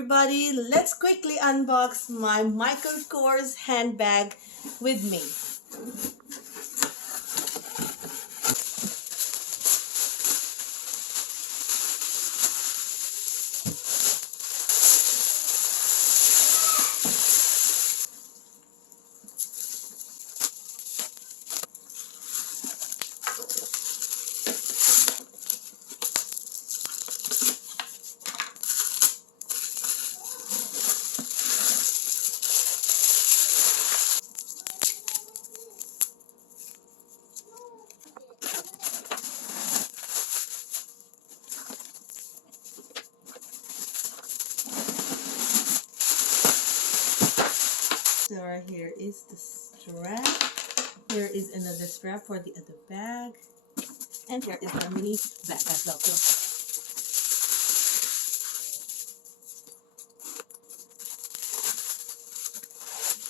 everybody, let's quickly unbox my Michael Kors handbag with me. So right here is the strap. Here is another strap for the other bag. And here is the mini bag as well.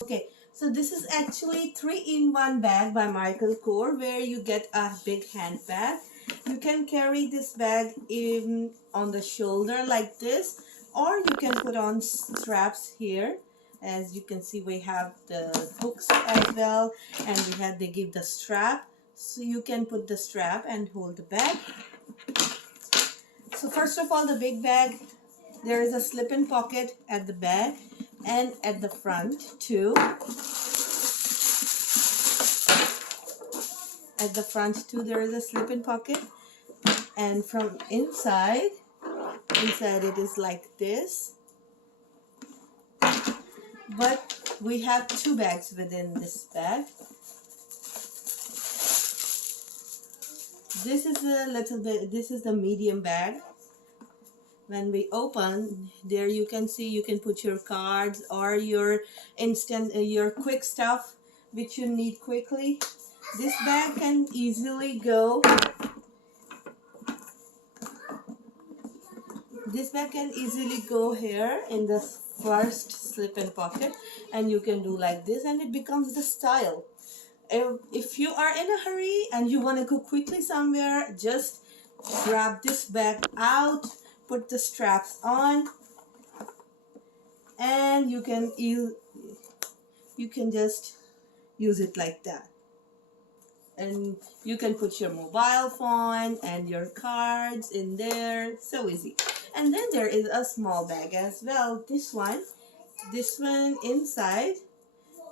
Okay, so this is actually 3-in-1 bag by Michael Kors, where you get a big handbag. You can carry this bag in on the shoulder like this, or you can put on straps here. As you can see, we have the hooks as well, and they give the strap, so you can put the strap and hold the bag. So first of all, the big bag, there is a slip-in pocket at the back and at the front too. At the front too, there is a slip-in pocket, and from inside it is like this. But we have two bags within this bag. This is this is the medium bag. When we open, there you can see you can put your cards or your your quick stuff which you need quickly. This bag can easily go. This bag can easily go here in the first slip-in pocket, and you can do like this, and it becomes the style. If you are in a hurry and you want to go quickly somewhere, just grab this bag out, put the straps on, and you can just use it like that. And you can put your mobile phone and your cards in there, so easy. And then there is a small bag as well. This one inside,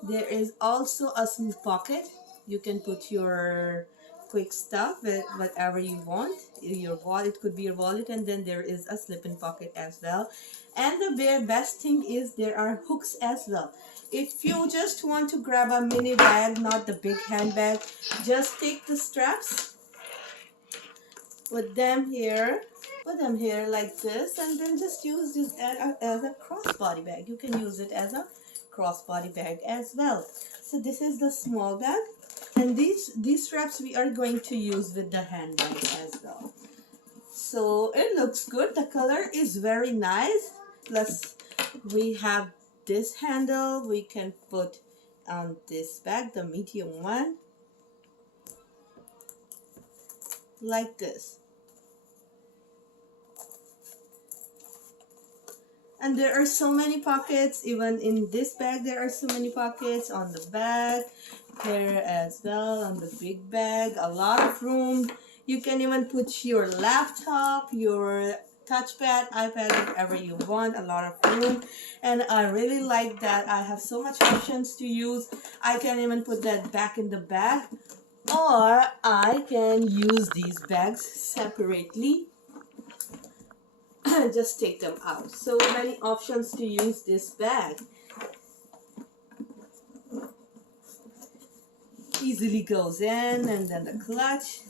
there is also a small pocket. You can put your quick stuff, whatever you want. Your wallet, it could be your wallet, and then there is a slip-in pocket as well. And the very best thing is there are hooks as well. If you just want to grab a mini bag, not the big handbag, just take the straps, put them here like this, and then just use this as a crossbody bag. You can use it as a crossbody bag as well. So this is the small bag, and these straps we are going to use with the handbag as well. So it looks good. The color is very nice. Plus we have this handle we can put on this bag, the medium one, like this. And there are so many pockets. Even in this bag there are so many pockets. On the back here as well, on the big bag, a lot of room. You can even put your laptop, your touchpad, iPad, whatever you want. A lot of room. And I really like that I have so much options to use. I can even put that back in the bag, or I can use these bags separately. Just take them out. So many options to use this bag. Easily goes in, and then the clutch.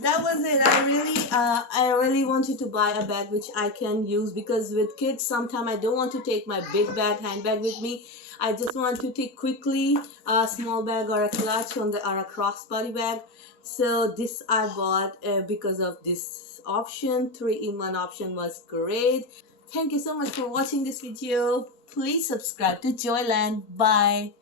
That was it. I really wanted to buy a bag which I can use, because with kids sometimes I don't want to take my big bag, handbag with me. I just want to take quickly a small bag or a clutch or a crossbody bag. So this I bought because of this option. 3-in-1 option was great. Thank you so much for watching this video. Please subscribe to Joyland. Bye.